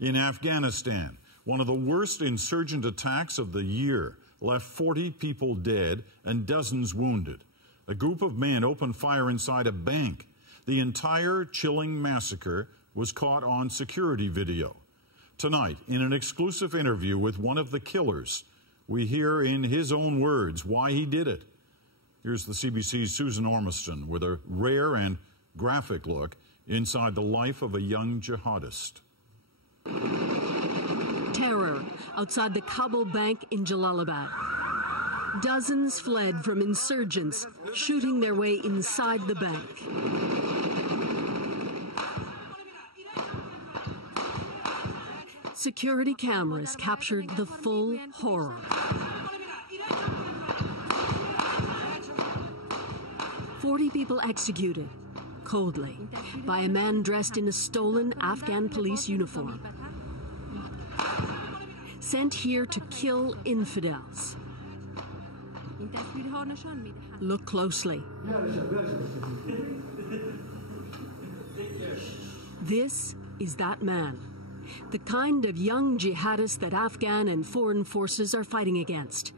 In Afghanistan, one of the worst insurgent attacks of the year left 40 people dead and dozens wounded. A group of men opened fire inside a bank. The entire chilling massacre was caught on security video. Tonight, in an exclusive interview with one of the killers, we hear in his own words why he did it. Here's the CBC's Susan Ormiston with a rare and graphic look inside the life of a young jihadist. Terror outside the Kabul bank in Jalalabad. Dozens fled from insurgents shooting their way inside the bank. Security cameras captured the full horror. "40 people executed, coldly, by a man dressed in a stolen Afghan police uniform. Sent here to kill infidels. Look closely. This is that man. The kind of young jihadist that Afghan and foreign forces are fighting against.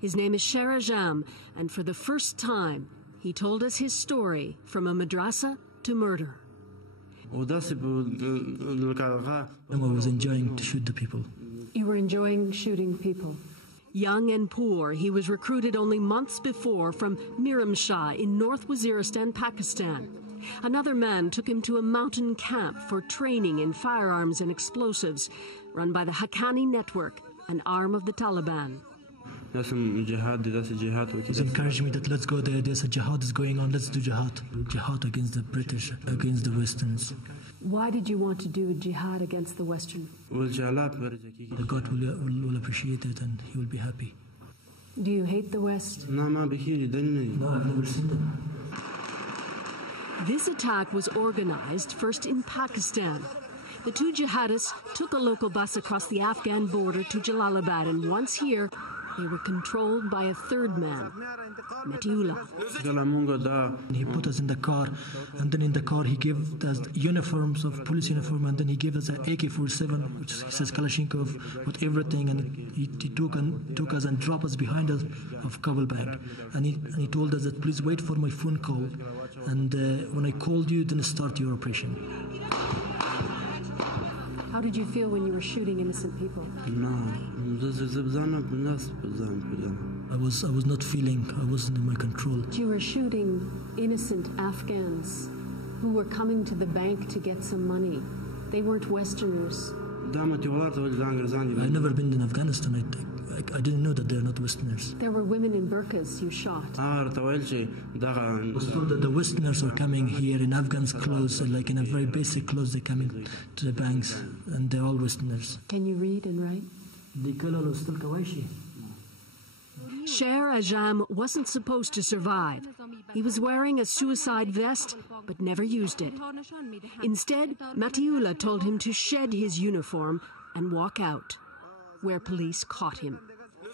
His name is Sher Ajam, and for the first time, he told us his story from a madrassa to murder. I was enjoying to shoot the people. You were enjoying shooting people? Young and poor, he was recruited only months before from Miram Shah in North Waziristan, Pakistan. Another man took him to a mountain camp for training in firearms and explosives, run by the Haqqani network, an arm of the Taliban. He was encouraging me that let's go there, there's a jihad is going on, let's do jihad. Jihad against the British, against the Westerns. Why did you want to do jihad against the Western? The God will appreciate it and he will be happy. Do you hate the West? No, I've never seen them. This attack was organized first in Pakistan. The two jihadists took a local bus across the Afghan border to Jalalabad, and once here, they were controlled by a third man, Matiullah. He put us in the car, and then in the car he gave us uniforms of police uniform, and then he gave us an AK-47, which says Kalashnikov, with everything, and he took us and dropped us behind us of Kabul Bank, and he told us that please wait for my phone call, and when I called you, then start your operation. How did you feel when you were shooting innocent people? I was not feeling, I wasn't in my control. You were shooting innocent Afghans who were coming to the bank to get some money. They weren't Westerners. I've never been in Afghanistan. I didn't know that they're not Westerners. There were women in burqas you shot. I was told that the Westerners are coming here in Afghans' clothes, like in a very basic clothes, they're coming to the banks, and they're all Westerners. Can you read and write? Sher Ajam wasn't supposed to survive. He was wearing a suicide vest, but never used it. Instead, Matiullah told him to shed his uniform and walk out, where police caught him.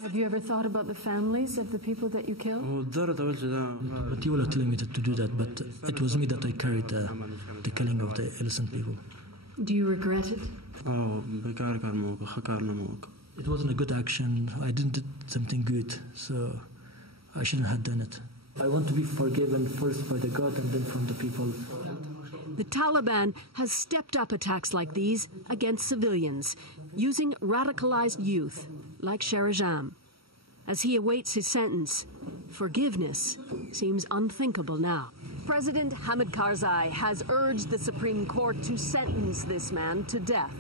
Have you ever thought about the families of the people that you killed? Matiullah telling me to do that, but it was me that I carried the killing of the innocent people. Do you regret it? It wasn't a good action. I didn't do something good, so I shouldn't have done it. I want to be forgiven first by the God and then from the people. The Taliban has stepped up attacks like these against civilians, using radicalized youth like Sher Ajam. As he awaits his sentence, forgiveness seems unthinkable now. President Hamid Karzai has urged the Supreme Court to sentence this man to death.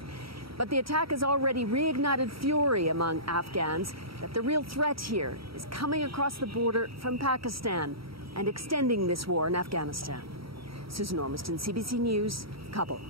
But the attack has already reignited fury among Afghans that the real threat here is coming across the border from Pakistan and extending this war in Afghanistan. Susan Ormiston, CBC News, Kabul.